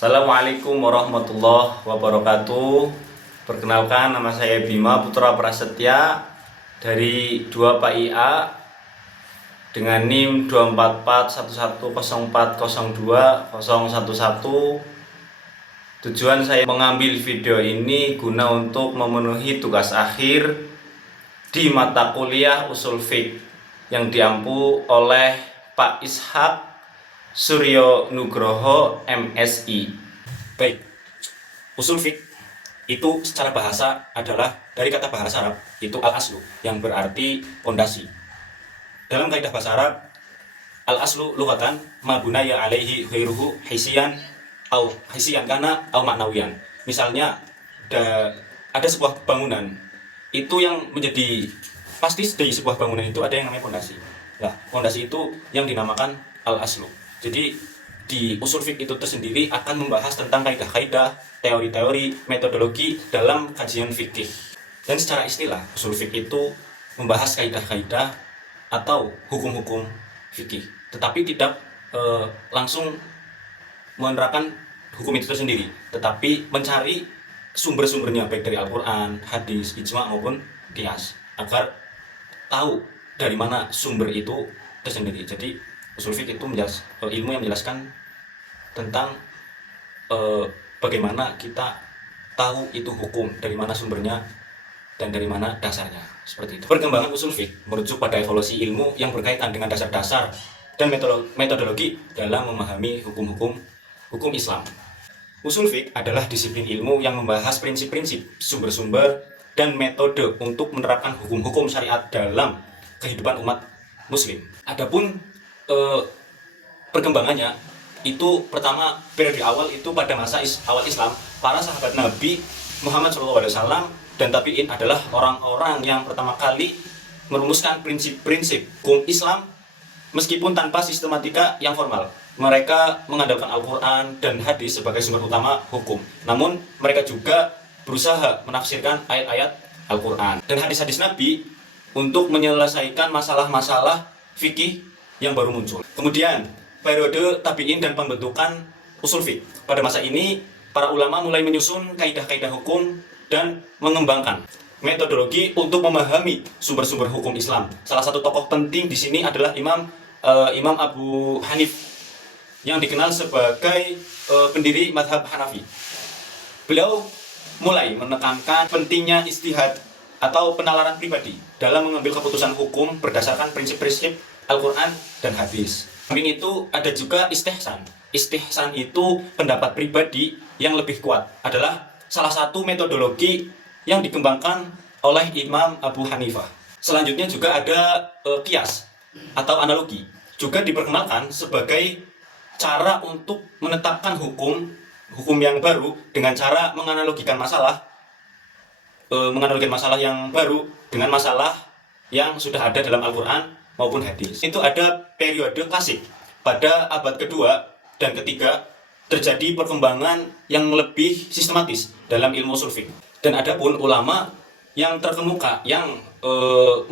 Assalamualaikum warahmatullahi wabarakatuh. Perkenalkan, nama saya Bima Putra Prasetya dari 2PIA dengan NIM 24411040211. Tujuan saya mengambil video ini guna untuk memenuhi tugas akhir di mata kuliah Ushul Fiqh yang diampu oleh Pak Ishak Suryo Nugroho MSI. Baik, usul fiqh itu secara bahasa adalah dari kata bahasa Arab itu al-aslu yang berarti pondasi. Dalam kaidah bahasa Arab, al-aslu lughatan ma bunaya alaihi ghairuhu hisiyan kana au maknawiyan. Misalnya ada sebuah bangunan, itu yang menjadi pasti dari sebuah bangunan itu ada yang namanya pondasi. Nah, pondasi itu yang dinamakan al-aslu. Jadi di usul fiqh itu tersendiri akan membahas tentang kaidah-kaidah, teori-teori, metodologi dalam kajian fikih. Dan secara istilah, usul fiqh itu membahas kaidah-kaidah atau hukum-hukum fikih, tetapi tidak langsung menerapkan hukum itu tersendiri, tetapi mencari sumber-sumbernya baik dari Al-Quran, hadis, ijma maupun qiyas agar tahu dari mana sumber itu tersendiri. Jadi usul fiqh itu ilmu yang menjelaskan tentang bagaimana kita tahu itu hukum, dari mana sumbernya dan dari mana dasarnya, seperti itu. Perkembangan usul fiqh merujuk pada evolusi ilmu yang berkaitan dengan dasar-dasar dan metodologi dalam memahami hukum Islam. Usul fiqh adalah disiplin ilmu yang membahas prinsip-prinsip, sumber-sumber, dan metode untuk menerapkan hukum-hukum syariat dalam kehidupan umat muslim. Adapun perkembangannya itu pertama periode awal itu pada masa awal Islam, para sahabat Nabi Muhammad SAW dan tabi'in adalah orang-orang yang pertama kali merumuskan prinsip-prinsip hukum Islam meskipun tanpa sistematika yang formal. Mereka mengandalkan Al-Quran dan hadis sebagai sumber utama hukum, namun mereka juga berusaha menafsirkan ayat-ayat Al-Quran dan hadis-hadis Nabi untuk menyelesaikan masalah-masalah fikih yang baru muncul. Kemudian periode tabi'in dan pembentukan usul fiqh. Pada masa ini para ulama mulai menyusun kaidah-kaidah hukum dan mengembangkan metodologi untuk memahami sumber-sumber hukum Islam. Salah satu tokoh penting di sini adalah Imam Abu Hanif yang dikenal sebagai pendiri mazhab Hanafi. Beliau mulai menekankan pentingnya ijtihad atau penalaran pribadi dalam mengambil keputusan hukum berdasarkan prinsip-prinsip Al-Quran dan hadis. Samping itu ada juga istihsan. Istihsan itu pendapat pribadi yang lebih kuat, adalah salah satu metodologi yang dikembangkan oleh Imam Abu Hanifah. Selanjutnya juga ada qiyas atau analogi, juga diperkenalkan sebagai cara untuk menetapkan hukum yang baru dengan cara menganalogikan masalah yang baru dengan masalah yang sudah ada dalam Al-Quran maupun hadis. Itu ada periode klasik. Pada abad kedua dan ketiga terjadi perkembangan yang lebih sistematis dalam ilmu ushul fiqh. Dan ada pun ulama yang terkemuka yang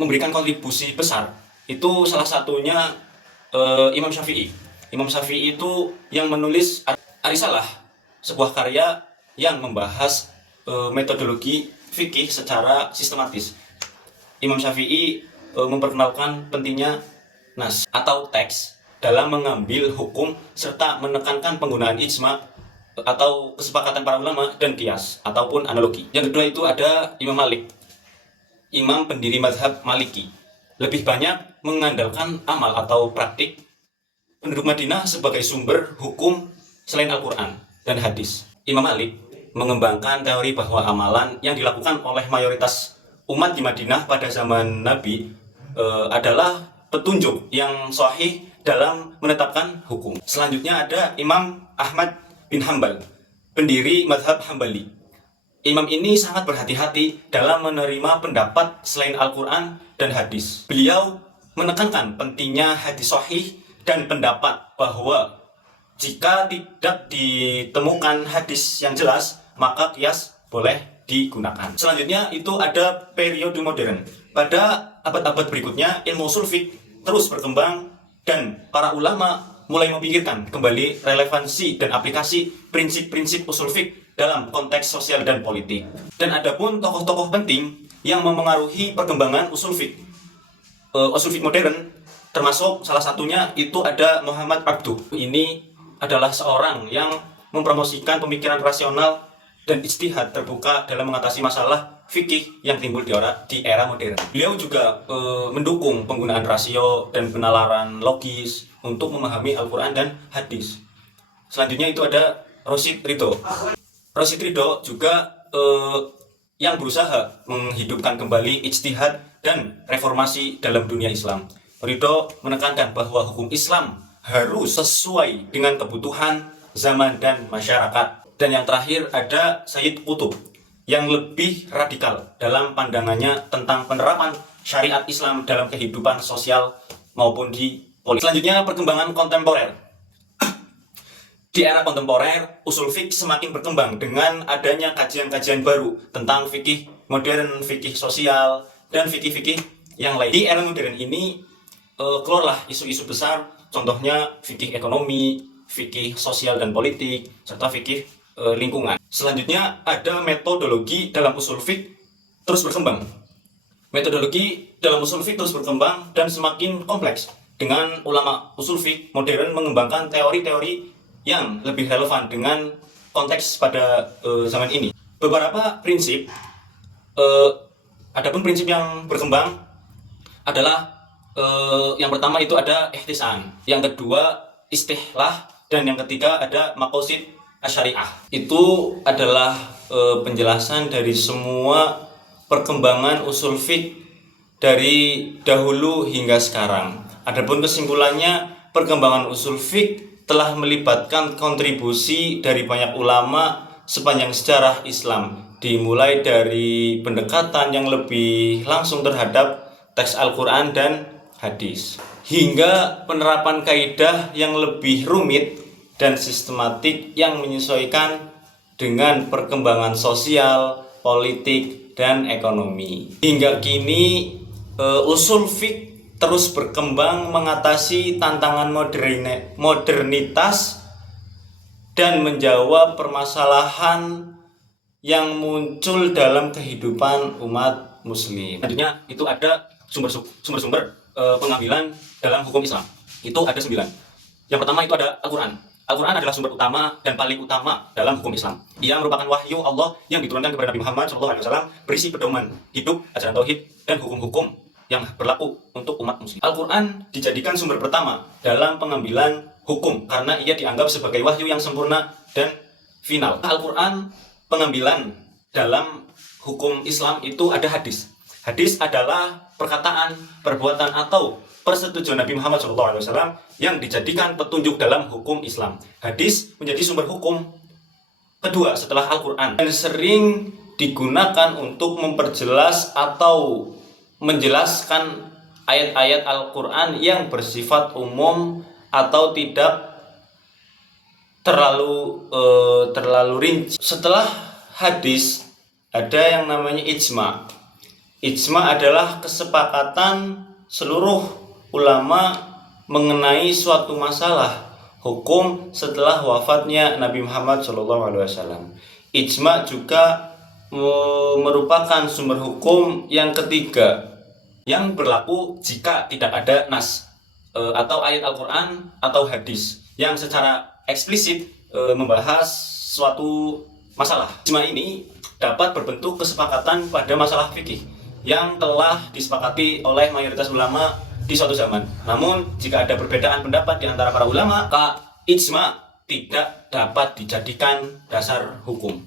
memberikan kontribusi besar. Itu salah satunya Imam Syafi'i. Imam Syafi'i itu yang menulis Ar-Risalah, sebuah karya yang membahas metodologi fikih secara sistematis. Imam Syafi'i memperkenalkan pentingnya nas atau teks dalam mengambil hukum serta menekankan penggunaan ijma atau kesepakatan para ulama dan qiyas ataupun analogi. Yang kedua itu ada Imam Malik, imam pendiri mazhab Maliki. Lebih banyak mengandalkan amal atau praktik penduduk Madinah sebagai sumber hukum selain Al-Quran dan hadis. Imam Malik mengembangkan teori bahwa amalan yang dilakukan oleh mayoritas umat di Madinah pada zaman Nabi adalah petunjuk yang sahih dalam menetapkan hukum. Selanjutnya ada Imam Ahmad bin Hambal, pendiri mazhab Hambali. Imam ini sangat berhati-hati dalam menerima pendapat selain Al-Quran dan hadis. Beliau menekankan pentingnya hadis sahih dan pendapat bahwa jika tidak ditemukan hadis yang jelas, maka qiyas boleh digunakan. Selanjutnya itu ada periode modern. Pada abad-abad berikutnya ilmu ushul fiqh terus berkembang dan para ulama mulai memikirkan kembali relevansi dan aplikasi prinsip-prinsip usul fiqh dalam konteks sosial dan politik. Dan ada pun tokoh-tokoh penting yang memengaruhi perkembangan usul fiqh modern, termasuk salah satunya itu ada Muhammad Abduh. Ini adalah seorang yang mempromosikan pemikiran rasional dan ijtihad terbuka dalam mengatasi masalah fikih yang timbul di era modern. Beliau juga mendukung penggunaan rasio dan penalaran logis untuk memahami Al-Quran dan hadis. Selanjutnya itu ada Rosyid Ridho. Rosyid Ridho juga yang berusaha menghidupkan kembali ijtihad dan reformasi dalam dunia Islam. Ridho menekankan bahwa hukum Islam harus sesuai dengan kebutuhan zaman dan masyarakat. Dan yang terakhir ada Sayyid Qutb yang lebih radikal dalam pandangannya tentang penerapan syariat Islam dalam kehidupan sosial maupun di politik. Selanjutnya perkembangan kontemporer. Di era kontemporer, usul fikih semakin berkembang dengan adanya kajian-kajian baru tentang fikih modern, fikih sosial, dan fikih-fikih yang lain. Di era modern ini keluarlah isu-isu besar, contohnya fikih ekonomi, fikih sosial dan politik, serta fikih lingkungan. Selanjutnya ada metodologi dalam usul fikih terus berkembang. Metodologi dalam usul fikih terus berkembang dan semakin kompleks dengan ulama usul fikih modern mengembangkan teori-teori yang lebih relevan dengan konteks pada zaman ini. Beberapa prinsip, adapun prinsip yang berkembang adalah yang pertama itu ada ihtisan, yang kedua istihlah, dan yang ketiga ada maqasid asyariah. Itu adalah penjelasan dari semua perkembangan usul fiqh dari dahulu hingga sekarang. Adapun kesimpulannya, perkembangan usul fiqh telah melibatkan kontribusi dari banyak ulama sepanjang sejarah Islam, dimulai dari pendekatan yang lebih langsung terhadap teks Al-Quran dan hadis, hingga penerapan kaidah yang lebih rumit dan sistematik yang menyesuaikan dengan perkembangan sosial, politik, dan ekonomi. Hingga kini usul fiqh terus berkembang mengatasi tantangan modernitas dan menjawab permasalahan yang muncul dalam kehidupan umat muslim. Selanjutnya itu ada sumber-sumber pengambilan dalam hukum Islam. Itu ada 9. Yang pertama itu ada Al-Quran. Al-Quran adalah sumber utama dan paling utama dalam hukum Islam. Ia merupakan wahyu Allah yang diturunkan kepada Nabi Muhammad SAW, berisi pedoman hidup, ajaran tauhid, dan hukum-hukum yang berlaku untuk umat muslim. Al-Quran dijadikan sumber pertama dalam pengambilan hukum karena ia dianggap sebagai wahyu yang sempurna dan final. Al-Quran pengambilan dalam hukum Islam itu ada hadis. Hadis adalah perkataan, perbuatan, atau persetujuan Nabi Muhammad SAW yang dijadikan petunjuk dalam hukum Islam. Hadis menjadi sumber hukum kedua setelah Al-Quran dan sering digunakan untuk memperjelas atau menjelaskan ayat-ayat Al-Quran yang bersifat umum atau tidak terlalu rinci. Setelah hadis ada yang namanya ijma. Ijma adalah kesepakatan seluruh ulama mengenai suatu masalah hukum setelah wafatnya Nabi Muhammad SAW. Ijma juga merupakan sumber hukum yang ketiga yang berlaku jika tidak ada nas atau ayat Al-Quran atau hadis yang secara eksplisit membahas suatu masalah. Ijma ini dapat berbentuk kesepakatan pada masalah fikih yang telah disepakati oleh mayoritas ulama di suatu zaman. Namun, jika ada perbedaan pendapat di antara para ulama, maka ijma tidak dapat dijadikan dasar hukum.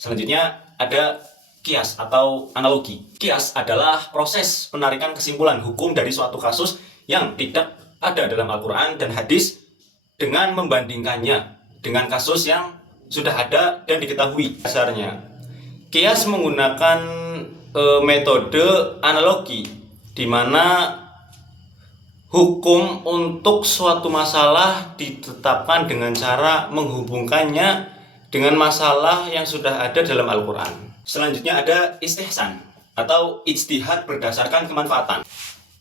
Selanjutnya ada qiyas atau analogi. Qiyas adalah proses penarikan kesimpulan hukum dari suatu kasus yang tidak ada dalam Al-Quran dan hadis dengan membandingkannya dengan kasus yang sudah ada dan diketahui dasarnya. Qiyas menggunakan metode analogi di mana hukum untuk suatu masalah ditetapkan dengan cara menghubungkannya dengan masalah yang sudah ada dalam Al-Quran. Selanjutnya ada istihsan atau ijtihad berdasarkan kemanfaatan.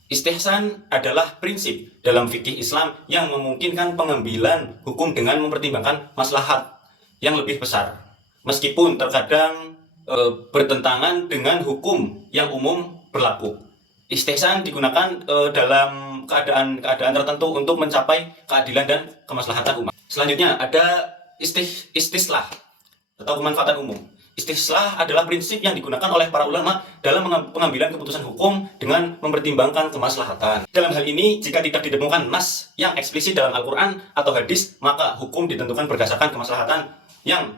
Istihsan adalah prinsip dalam fikih Islam yang memungkinkan pengambilan hukum dengan mempertimbangkan maslahat yang lebih besar, meskipun terkadang bertentangan dengan hukum yang umum berlaku. Istihsan digunakan dalam keadaan tertentu untuk mencapai keadilan dan kemaslahatan umat. Selanjutnya ada istislah atau kemanfaatan umum. Istislah adalah prinsip yang digunakan oleh para ulama dalam pengambilan keputusan hukum dengan mempertimbangkan kemaslahatan. Dalam hal ini, jika tidak ditemukan nas yang eksplisit dalam Al-Quran atau hadis, maka hukum ditentukan berdasarkan kemaslahatan yang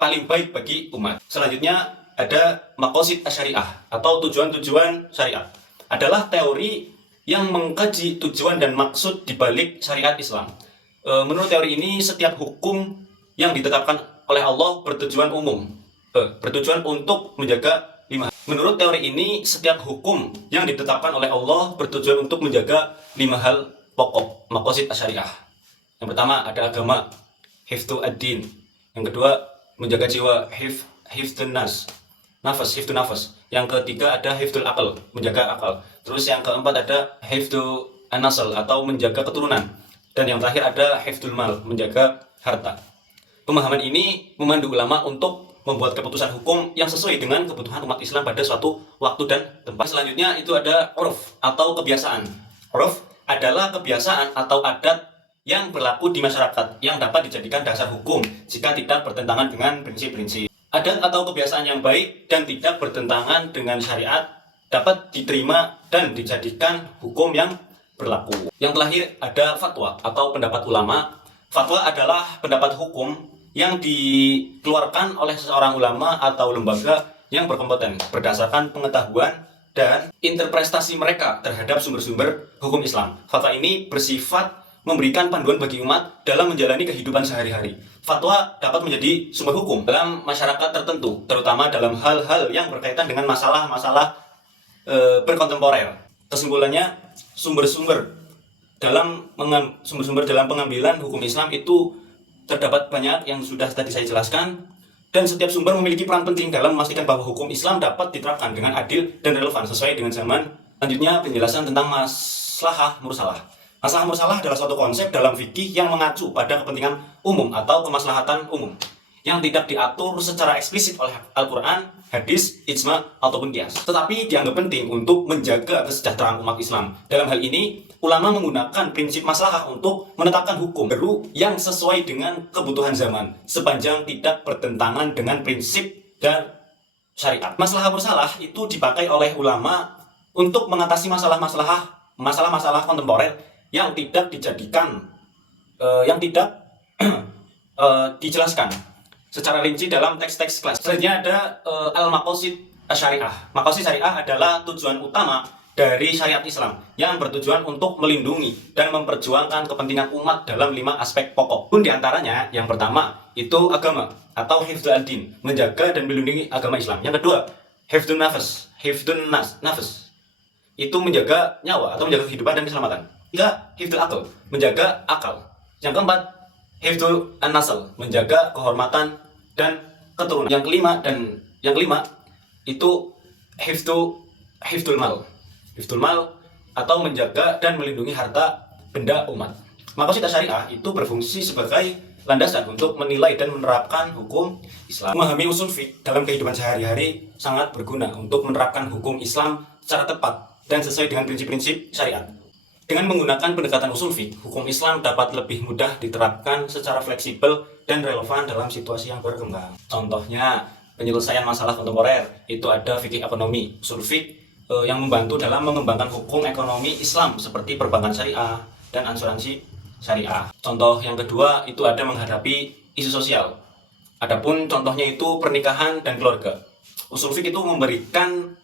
paling baik bagi umat. Selanjutnya ada maqasid asyariah atau tujuan-tujuan syariat. Adalah teori yang mengkaji tujuan dan maksud dibalik syariat Islam. Menurut teori ini, setiap hukum yang ditetapkan oleh Allah bertujuan umum, bertujuan untuk menjaga 5 hal. Menurut teori ini, setiap hukum yang ditetapkan oleh Allah bertujuan untuk menjaga 5 hal pokok maqasid asyariah. Yang pertama ada agama, hifdzu ad-din. Yang kedua menjaga jiwa, hifdzun hifdzun nafas. Yang ketiga ada hifdzul aql, menjaga akal. Terus yang keempat ada hifdzu an-nasl atau menjaga keturunan. Dan yang terakhir ada hifdzul mal, menjaga harta. Pemahaman ini memandu ulama untuk membuat keputusan hukum yang sesuai dengan kebutuhan umat Islam pada suatu waktu dan tempat. Selanjutnya itu ada urf atau kebiasaan. Urf adalah kebiasaan atau adat yang berlaku di masyarakat yang dapat dijadikan dasar hukum jika tidak bertentangan dengan prinsip-prinsip. Adat atau kebiasaan yang baik dan tidak bertentangan dengan syariat dapat diterima dan dijadikan hukum yang berlaku. Yang terakhir ada fatwa atau pendapat ulama. Fatwa adalah pendapat hukum yang dikeluarkan oleh seseorang ulama atau lembaga yang berkompeten berdasarkan pengetahuan dan interpretasi mereka terhadap sumber-sumber hukum Islam. Fatwa ini bersifat memberikan panduan bagi umat dalam menjalani kehidupan sehari-hari. Fatwa dapat menjadi sumber hukum dalam masyarakat tertentu, terutama dalam hal-hal yang berkaitan dengan masalah-masalah berkontemporer. Kesimpulannya, sumber-sumber dalam pengambilan hukum Islam itu terdapat banyak yang sudah tadi saya jelaskan, dan setiap sumber memiliki peran penting dalam memastikan bahwa hukum Islam dapat diterapkan dengan adil dan relevan sesuai dengan zaman. Selanjutnya penjelasan tentang maslahah mursalah. Maslahah mursalah adalah suatu konsep dalam fikih yang mengacu pada kepentingan umum atau kemaslahatan umum yang tidak diatur secara eksplisit oleh Al-Quran, hadis, ijma, ataupun qiyas, tetapi dianggap penting untuk menjaga kesejahteraan umat Islam. Dalam hal ini, ulama menggunakan prinsip maslahah untuk menetapkan hukum baru yang sesuai dengan kebutuhan zaman, sepanjang tidak bertentangan dengan prinsip dan syariat. Maslahah mursalah itu dipakai oleh ulama untuk mengatasi masalah-masalah kontemporer yang tidak dijelaskan secara rinci dalam teks-teks kelas. Selanjutnya ada al-maqasid asyariah. Maqasid syariah adalah tujuan utama dari syariat Islam yang bertujuan untuk melindungi dan memperjuangkan kepentingan umat dalam 5 aspek pokok. Pun diantaranya, yang pertama itu agama atau hifdzul ad-din, menjaga dan melindungi agama Islam. Yang kedua, hifdzun nafas, itu menjaga nyawa atau menjaga kehidupan dan keselamatan. Ketiga, hifdzul aql, menjaga akal. Yang keempat, hifdzul an-nasl, menjaga kehormatan dan keturunan. Yang kelima itu hifdzul mal. Hifdzul mal atau menjaga dan melindungi harta benda umat. Maqasid syariah itu berfungsi sebagai landasan untuk menilai dan menerapkan hukum Islam. Memahami usul fiqh dalam kehidupan sehari-hari sangat berguna untuk menerapkan hukum Islam secara tepat dan sesuai dengan prinsip-prinsip syariat. Dengan menggunakan pendekatan usul fiqh, hukum Islam dapat lebih mudah diterapkan secara fleksibel dan relevan dalam situasi yang berkembang. Contohnya, penyelesaian masalah kontemporer itu ada fikih ekonomi, usul fiqh yang membantu dalam mengembangkan hukum ekonomi Islam seperti perbankan syariah dan asuransi syariah. Contoh yang kedua itu ada menghadapi isu sosial. Adapun contohnya itu pernikahan dan keluarga. Usul fiqh itu memberikan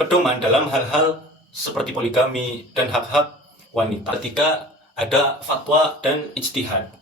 pedoman dalam hal-hal seperti poligami dan hak-hak wanita. Ketika ada fatwa dan ijtihad.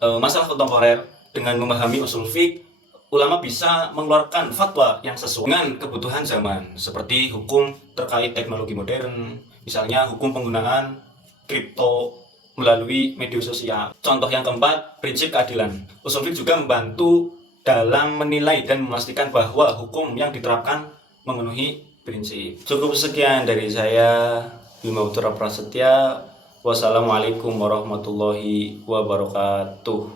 Masalah kontemporer, dengan memahami usul fiqh, ulama bisa mengeluarkan fatwa yang sesuai dengan kebutuhan zaman, seperti hukum terkait teknologi modern, misalnya hukum penggunaan kripto melalui media sosial. Contoh yang keempat, prinsip keadilan. Usul fiqh juga membantu dalam menilai dan memastikan bahwa hukum yang diterapkan memenuhi prinsip. Cukup sekian dari saya, Bima Putra Prasetya. Wassalamualaikum warahmatullahi wabarakatuh.